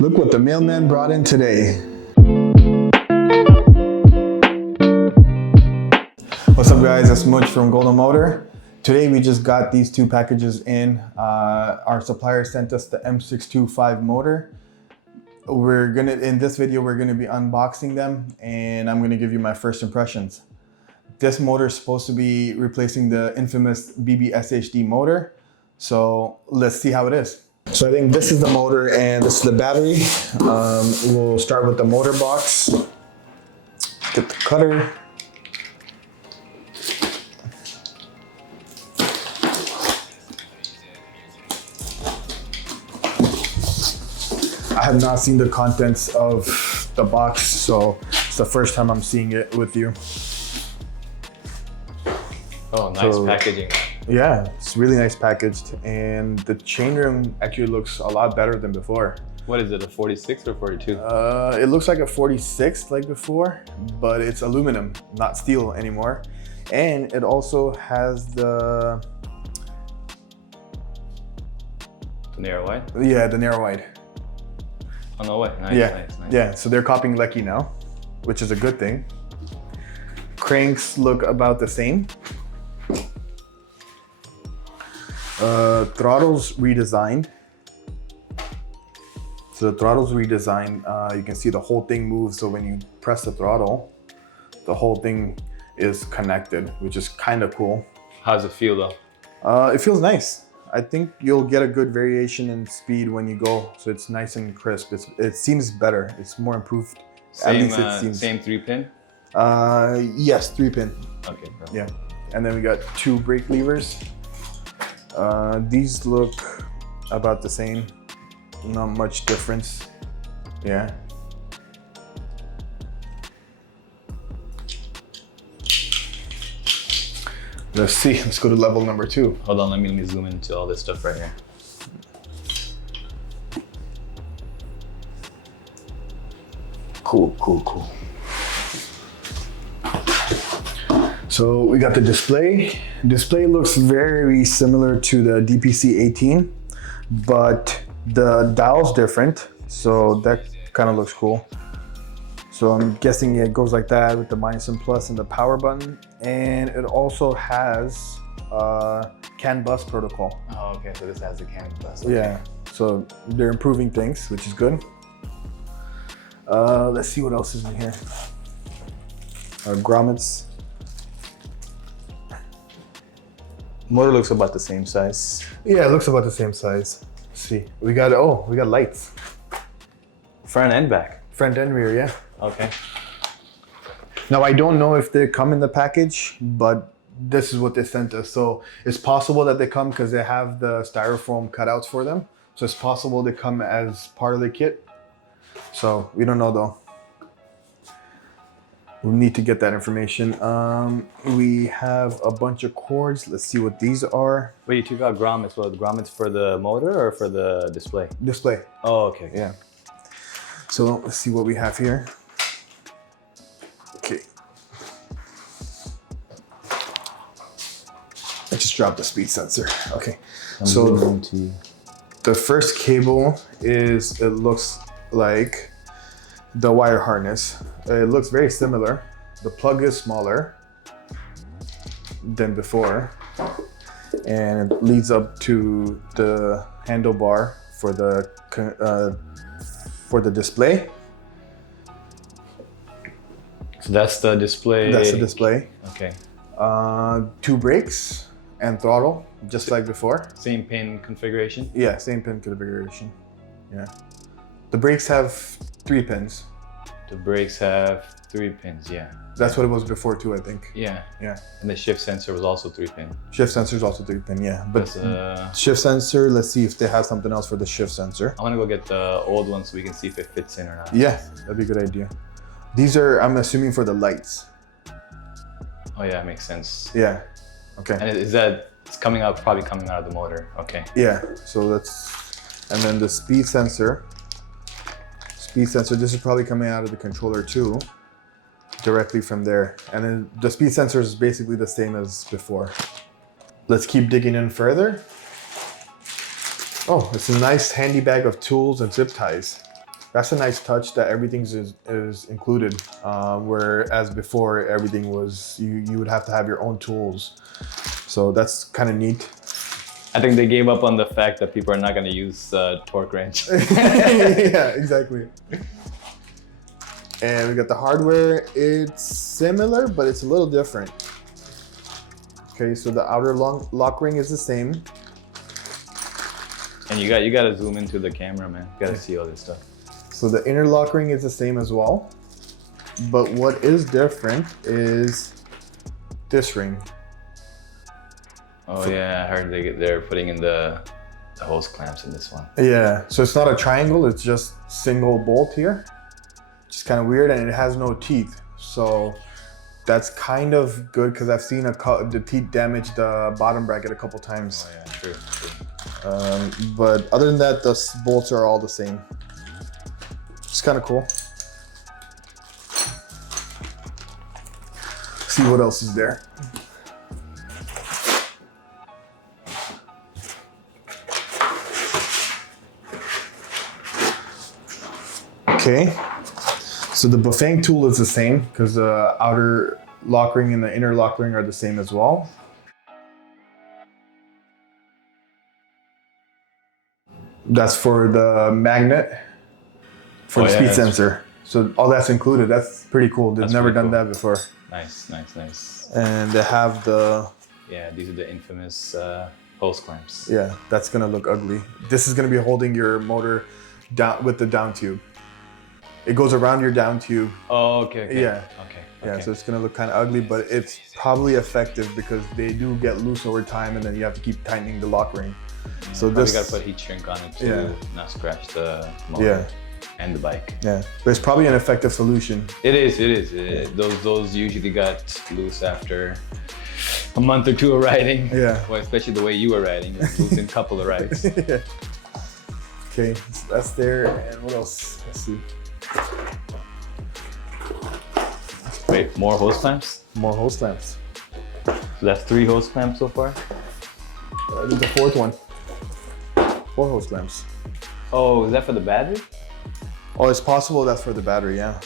Look what the mailman brought in today. What's up guys, it's Much from Golden Motor. Today we just got these two packages in. Our supplier sent us the M625 motor. In this video, we're gonna be unboxing them and I'm gonna give you my first impressions. This motor is supposed to be replacing the infamous BBSHD motor. So let's see how it is. So I think this is the motor and this is the battery. We'll start with the motor box. Get the cutter. I have not seen the contents of the box, so it's the first time I'm seeing it with you. Oh, nice packaging. Yeah, it's really nice packaged, and the chain ring actually looks a lot better than before. What is it, a 46 or 42? It looks like a 46 like before, but it's aluminum, not steel anymore. And it also has the narrow wide? Yeah, the narrow wide. Oh, no way. Nice, yeah. nice. Yeah, so they're copying Lecky now, which is a good thing. Cranks look about the same. Throttle's redesigned. So the throttle's redesigned. You can see the whole thing moves. So when you press the throttle, the whole thing is connected, which is kind of cool. How's it feel though? It feels nice. I think you'll get a good variation in speed when you go. So it's nice and crisp. It seems better. It's more improved. Same, at least it seems. Same 3-pin? Yes, 3-pin. Okay, perfect. Yeah. And then we got 2 brake levers. These look about the same. Not much difference. Yeah. Let's see. Let's go to level number 2. Hold on, let me zoom into all this stuff right here. Cool. So we got the display. Display looks very similar to the DPC-18, but the dial's different. So that kind of looks cool. So I'm guessing it goes like that with the minus and plus and the power button. And it also has CAN bus protocol. Oh, okay, so this has the CAN bus. Okay. Yeah, so they're improving things, which is good. Let's see what else is in here. Grommets. Motor looks about the same size. Yeah, it looks about the same size. Let's see, we got lights. Front and back? Front and rear, yeah. Okay. Now, I don't know if they come in the package, but this is what they sent us. So it's possible that they come because they have the styrofoam cutouts for them. So it's possible they come as part of the kit. So we don't know though. We'll need to get that information. We have a bunch of cords. Let's see what these are. Wait, you took out grommets. Well, the grommets for the motor or for the display? Display. Oh, okay. Yeah. So let's see what we have here. Okay. I just dropped the speed sensor. Okay. So the first cable is, it looks like the wire harness. It looks very similar. The plug is smaller than before, and it leads up to the handlebar for the display. So that's the display. That's the display. Okay. 2 brakes and throttle, just like before. Same pin configuration? Yeah, same pin configuration. Yeah. The brakes have 3 pins. The brakes have 3 pins, yeah. That's what it was before too, I think. Yeah. Yeah. And the shift sensor was also 3-pin. Shift sensor is also 3-pin, yeah. But that's, shift sensor, let's see if they have something else for the shift sensor. I want to go get the old one so we can see if it fits in or not. Yeah, that'd be a good idea. These are, I'm assuming, for the lights. Oh yeah, makes sense. Yeah. Okay. And is that, it's coming out, probably coming out of the motor. Okay. Yeah, so that's, and then the speed sensor. Speed sensor, this is probably coming out of the controller too, directly from there. And then the speed sensor is basically the same as before. Let's keep digging in further. Oh, it's a nice handy bag of tools and zip ties. That's a nice touch that everything's is included. Whereas before everything was you would have to have your own tools. So that's kind of neat. I think they gave up on the fact that people are not going to use torque wrench. Yeah, exactly. And we got the hardware. It's similar, but it's a little different. Okay, so the outer lock ring is the same. And you got to zoom into the camera, man. You got to see all this stuff. So the inner lock ring is the same as well. But what is different is this ring. Oh yeah, I heard they're putting in the hose clamps in this one. Yeah, so it's not a triangle, it's just single bolt here. Just kind of weird, and it has no teeth. So that's kind of good because I've seen the teeth damage the bottom bracket a couple times. Oh yeah, true. But other than that, the bolts are all the same. It's kind of cool. See what else is there. Okay, so the Bafang tool is the same because the outer lock ring and the inner lock ring are the same as well. That's for the magnet for the speed sensor. So all that's included. That's pretty cool. They've never done that before. Nice, nice, nice. And they have the... Yeah, these are the infamous hose clamps. Yeah, that's gonna look ugly. This is gonna be holding your motor down with the down tube. It goes around your down tube. Oh, okay. Yeah. Okay. Yeah, so it's gonna look kind of ugly, but it's probably effective because they do get loose over time, and then you have to keep tightening the lock ring. Yeah, so this this got to put heat shrink on it to not scratch the motor and the bike. Yeah, but it's probably an effective solution. It is. Those usually got loose after a month or two of riding. Yeah. Well, especially the way you were riding, it was loose in a couple of rides. Yeah. Okay, so that's there, and what else? Let's see. Wait, more hose clamps? More hose clamps. So that's 3 hose clamps so far? The 4th one. 4 hose clamps. Oh, is that for the battery? Oh, it's possible that's for the battery, yeah.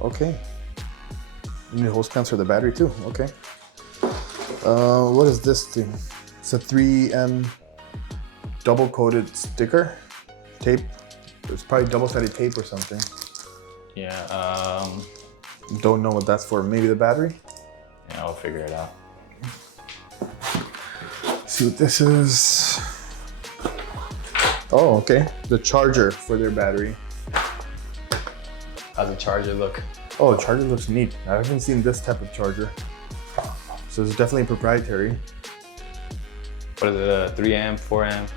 Okay. You need hose clamps for the battery too, okay. What is this thing? It's a 3M double-coated sticker, tape. It's probably double-sided tape or something. Yeah, Don't know what that's for. Maybe the battery? Yeah, I'll figure it out. See what this is. Oh, okay. The charger for their battery. How's the charger look? Oh, the charger looks neat. I haven't seen this type of charger. So it's definitely proprietary. What is it, a 3 amp, 4 amp?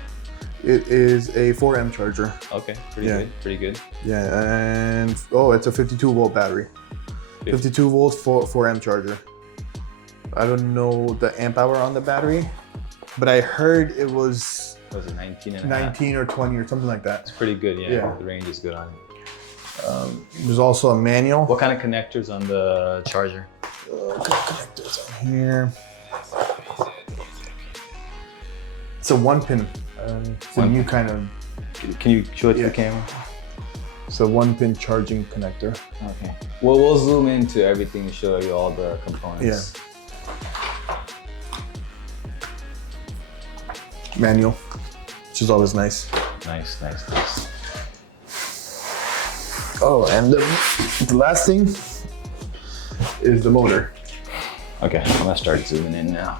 It is a 4M charger. Okay, pretty good. Yeah, and oh, it's a 52 volt battery. 52 volts for 4M charger. I don't know the amp hour on the battery, but I heard it was... Was it 19 and 19 or 20 or something like that. It's pretty good, yeah. The range is good on it. There's also a manual. What kind of connectors on the charger? Connectors on here. It's a 1-pin. It's a new kind of... Can you show it to the camera? It's a 1-pin charging connector. Okay. Well, we'll zoom into everything to show you all the components. Yeah. Manual, which is always nice. Nice. Oh, and the last thing is the motor. Okay, I'm gonna start zooming in now.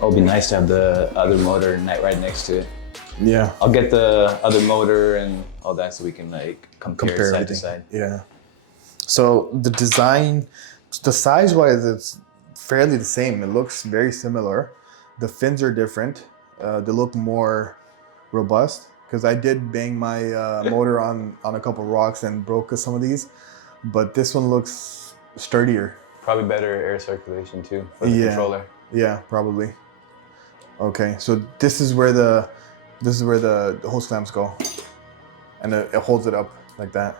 Oh, it'd be nice to have the other motor right next to it. Yeah. I'll get the other motor and all that so we can like compare side to side. Yeah. So the design, the size-wise, it's fairly the same. It looks very similar. The fins are different. They look more robust because I did bang my motor on a couple rocks and broke some of these, but this one looks sturdier. Probably better air circulation too for the controller. Yeah, probably. Okay, so this is where the hose clamps go, and it holds it up like that.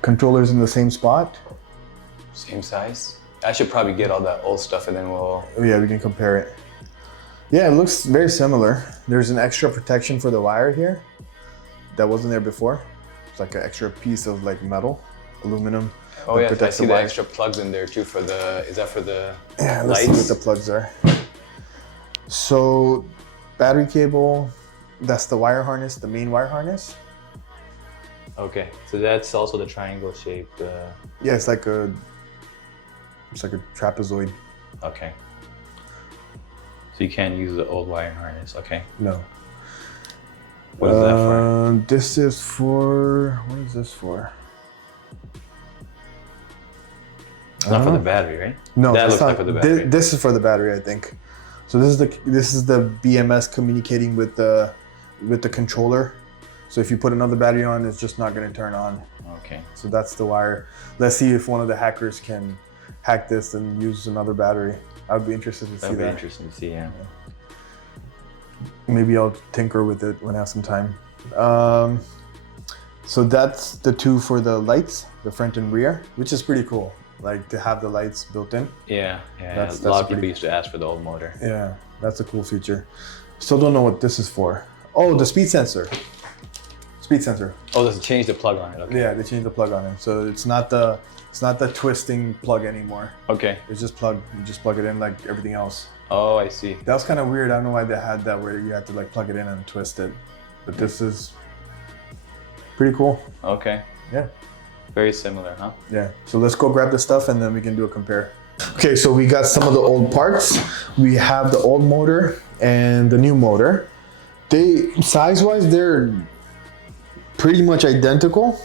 Controller's in the same spot, Same size? I should probably get all that old stuff and then we'll... Yeah, we can compare it. Yeah, it looks very similar. There's an extra protection for the wire here that wasn't there before. It's like an extra piece of like metal, aluminum. Oh yeah, I see the extra plugs in there too for the, is that for the Yeah, lights? let's see what the plugs are. So, battery cable, that's the wire harness, the main wire harness. Okay, so that's also the triangle shaped. Yeah, it's like a trapezoid. Okay. So you can't use the old wire harness. Okay. No. What is that for? This is for, what is this for? It's not for the battery, right? No, that looks not, like for the battery. This is for the battery, I think. So this is the BMS communicating with the controller. So if you put another battery on, it's just not going to turn on. Okay. So that's the wire. Let's see if one of the hackers can hack this and use another battery. I would be interested to see that. That'd be interesting to see, yeah. Maybe I'll tinker with it when I have some time. So that's the two for the lights, the front and rear, which is pretty cool. Like to have the lights built in. Yeah. That's a lot of people used to ask for the old motor. Yeah, that's a cool feature. Still don't know what this is for. Oh, the speed sensor. Speed sensor. Oh, they changed the plug on it. Okay. Yeah, they changed the plug on it. So it's not the twisting plug anymore. Okay. It's just plug. You just plug it in like everything else. Oh, I see. That was kind of weird. I don't know why they had that where you had to like plug it in and twist it. But this is pretty cool. Okay. Yeah. Very similar, huh? Yeah. So let's go grab the stuff and then we can do a compare. Okay, so we got some of the old parts. We have the old motor and the new motor. They size-wise, they're pretty much identical.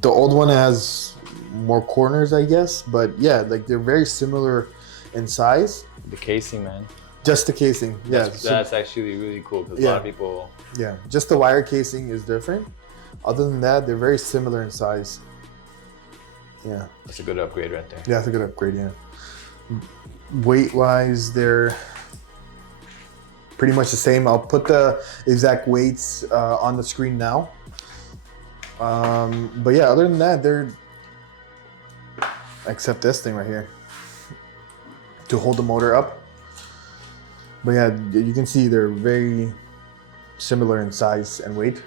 The old one has more corners, I guess, but yeah, like they're very similar in size. The casing, man. Just the casing, yeah. That's actually really cool because a lot of people... Yeah, just the wire casing is different. Other than that, they're very similar in size. Yeah. That's a good upgrade right there. Yeah, that's a good upgrade, yeah. Weight-wise, they're pretty much the same. I'll put the exact weights on the screen now. But yeah, other than that, they're... Except this thing right here. To hold the motor up. But yeah, you can see they're very similar in size and weight.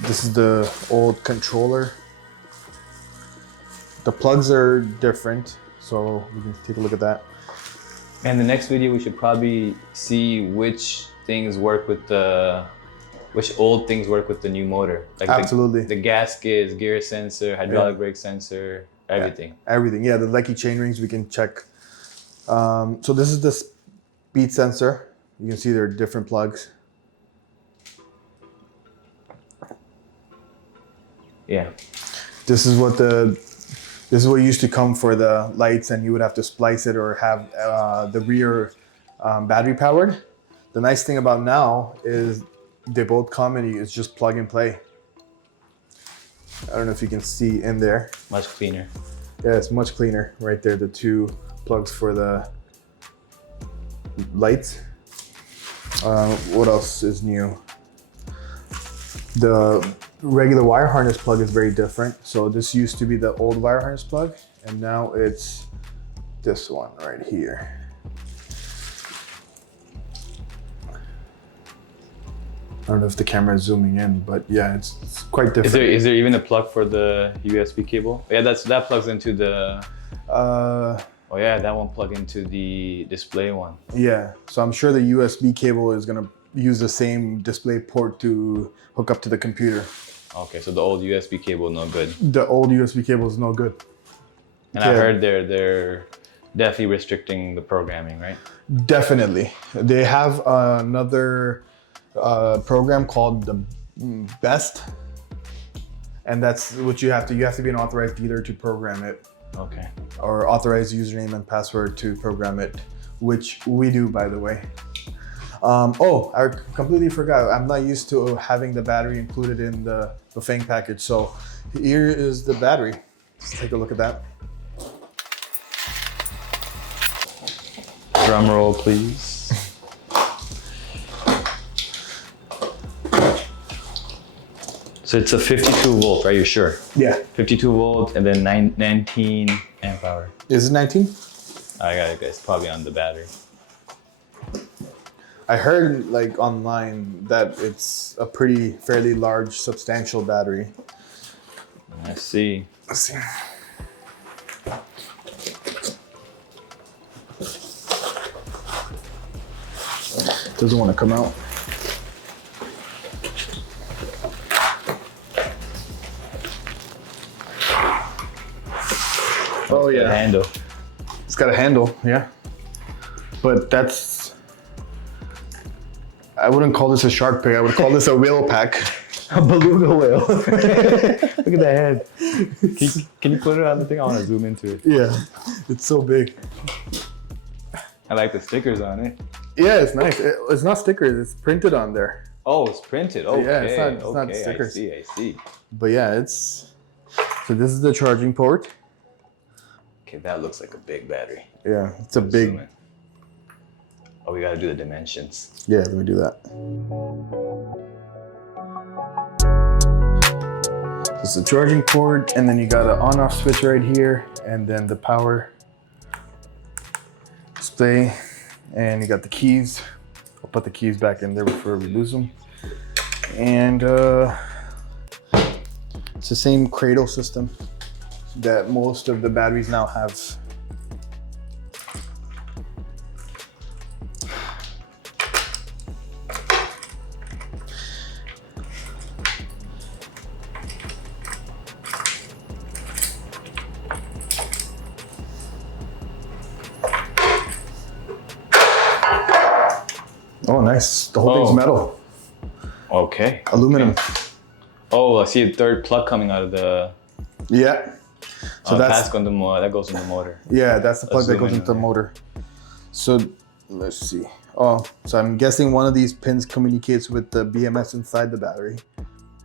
This is the old controller. The plugs are different, so we can take a look at that. And the next video, we should probably see which things work with the, which old things work with the new motor. Like Absolutely. The gaskets, gear sensor, hydraulic brake sensor, everything. Yeah, everything, yeah, the Lecky chain rings we can check. So this is the speed sensor. You can see there are different plugs. Yeah. This is what used to come for the lights, and you would have to splice it or have the rear battery powered. The nice thing about now is they both come and it's just plug and play. I don't know if you can see in there. Much cleaner. Yeah, it's much cleaner right there. The two plugs for the lights. What else is new? The regular wire harness plug is very different. So this used to be the old wire harness plug, and now it's this one right here. I don't know if the camera is zooming in, but yeah, it's quite different. Is there even a plug for the USB cable? Yeah, that plugs into the. Oh yeah, that one plug into the display one. Yeah, so I'm sure the USB cable is gonna use the same display port to hook up to the computer. Okay, so the old USB cable no good. The old USB cable is no good. And I heard they're definitely restricting the programming, right? Definitely. They have another program called the Best, and that's what you have to be an authorized dealer to program it. Okay. Or authorized username and password to program it, which we do, by the way. Oh, I completely forgot. I'm not used to having the battery included in the Bafang package. So here is the battery. Let's take a look at that. Drum roll, please. So it's a 52 volt, right? You're sure? Yeah. 52 volt and then 19 amp hour. Is it 19? I got it, guys. Probably on the battery. I heard like online that it's a fairly large, substantial battery. Let's see. Let's see. Doesn't want to come out. Oh yeah. The handle. It's got a handle, yeah. But that's, I wouldn't call this a shark pick. I would call this a whale pack. A beluga whale. Look at the head. Can you put it on the thing? I want to zoom into it. Yeah, it's so big. I like the stickers on it. Yeah, it's nice. It's not stickers, it's printed on there. Oh, it's printed. Okay. Yeah, it's not stickers. I see. But yeah, so this is the charging port. Okay, that looks like a big battery. Yeah, it's a Zoom big. in. Oh, we gotta do the dimensions. Yeah, let me do that. This is the charging port, and then you got an on-off switch right here, and then the power display, and you got the keys. I'll put the keys back in there before we lose them. And it's the same cradle system that most of the batteries now have. Oh, nice. The whole thing's metal. Okay. Aluminum. Oh, I see a third plug coming out of the Yeah. So that goes in the motor. Yeah, that's the plug that goes Zoom in into the there. motor. So let's see. Oh, so I'm guessing one of these pins communicates with the BMS inside the battery.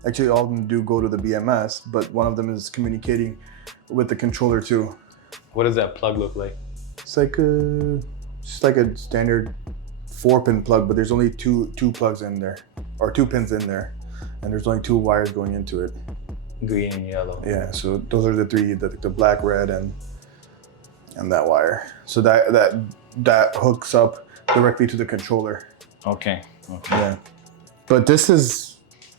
Actually, all of them do go to the BMS, but one of them is communicating with the controller too. What does that plug look like? It's like just like a standard 4-pin plug, but there's only two plugs in there, or 2 pins in there, and there's only 2 wires going into it. Green and yellow. Yeah, so those are the 3: the black, red, and that wire. So that hooks up directly to the controller. Okay. Yeah, but this is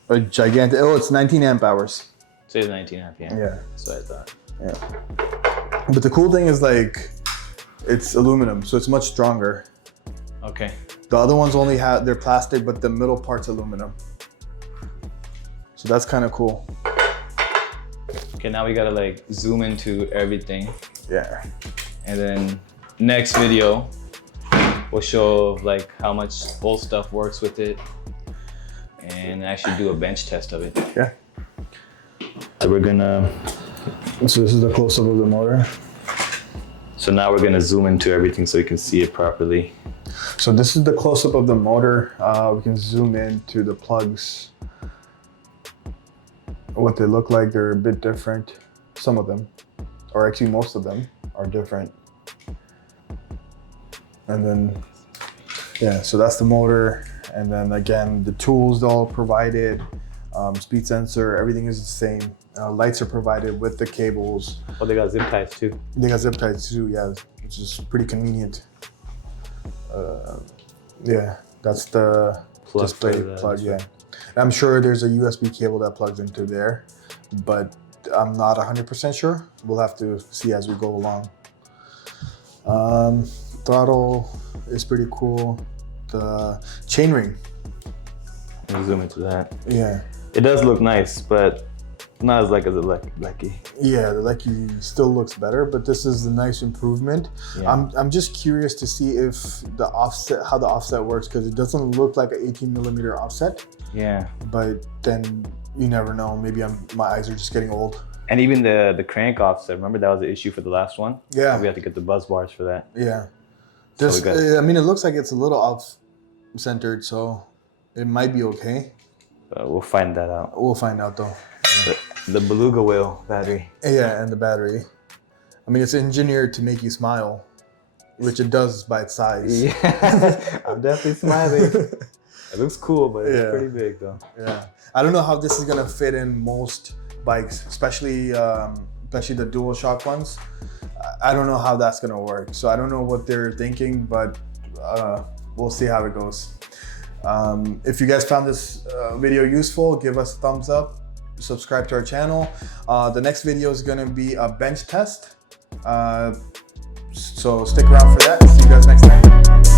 a gigantic. Oh, it's 19 amp hours. So it's 19 amp. Yeah. Yeah, That's what I thought. yeah. But the cool thing is like, it's aluminum, so it's much stronger. Okay. The other ones only they're plastic, but the middle part's aluminum. So that's kind of cool. Okay, now we gotta like zoom into everything, Yeah. and then next video we'll show like how much old stuff works with it, and actually do a bench test of it. Yeah. So we're gonna. So this is the close-up of the motor. So now we're gonna zoom into everything so you can see it properly. So this is the close-up of the motor. We can zoom into the plugs. What they look like, they're a bit different. Some of them, or actually most of them, are different. And then, yeah, so that's the motor. And then again, the tools all provided, speed sensor, everything is the same. Lights are provided with the cables. Oh, they got zip ties too. They got zip ties too, yeah, which is pretty convenient. Yeah, that's the display plug, yeah. I'm sure there's a USB cable that plugs into there, but I'm not 100% sure. We'll have to see as we go along. Throttle is pretty cool. The chainring. Let me zoom into that. Yeah. It does look nice, but not as like as a Lecky. Yeah, the Lecky still looks better, but this is a nice improvement. Yeah. I'm just curious to see if how the offset works, because it doesn't look like an 18mm offset. Yeah. But then you never know. Maybe my eyes are just getting old. And even the crank offset, remember that was the issue for the last one? Yeah. We had to get the buzz bars for that. Yeah. So Just, I mean, it looks like it's a little off-centered, so it might be okay. We'll find that out. We'll find out though. The beluga whale battery. Yeah, and the battery. I mean, it's engineered to make you smile, which it does by its size. Yeah, I'm definitely smiling. It looks cool, but it's Yeah. pretty big though. Yeah, I don't know how this is gonna fit in most bikes, especially the dual shock ones. I don't know how that's gonna work. So I don't know what they're thinking, but we'll see how it goes. If you guys found this video useful, give us a thumbs up, subscribe to our channel. The next video is gonna be a bench test. So stick around for that. See you guys next time.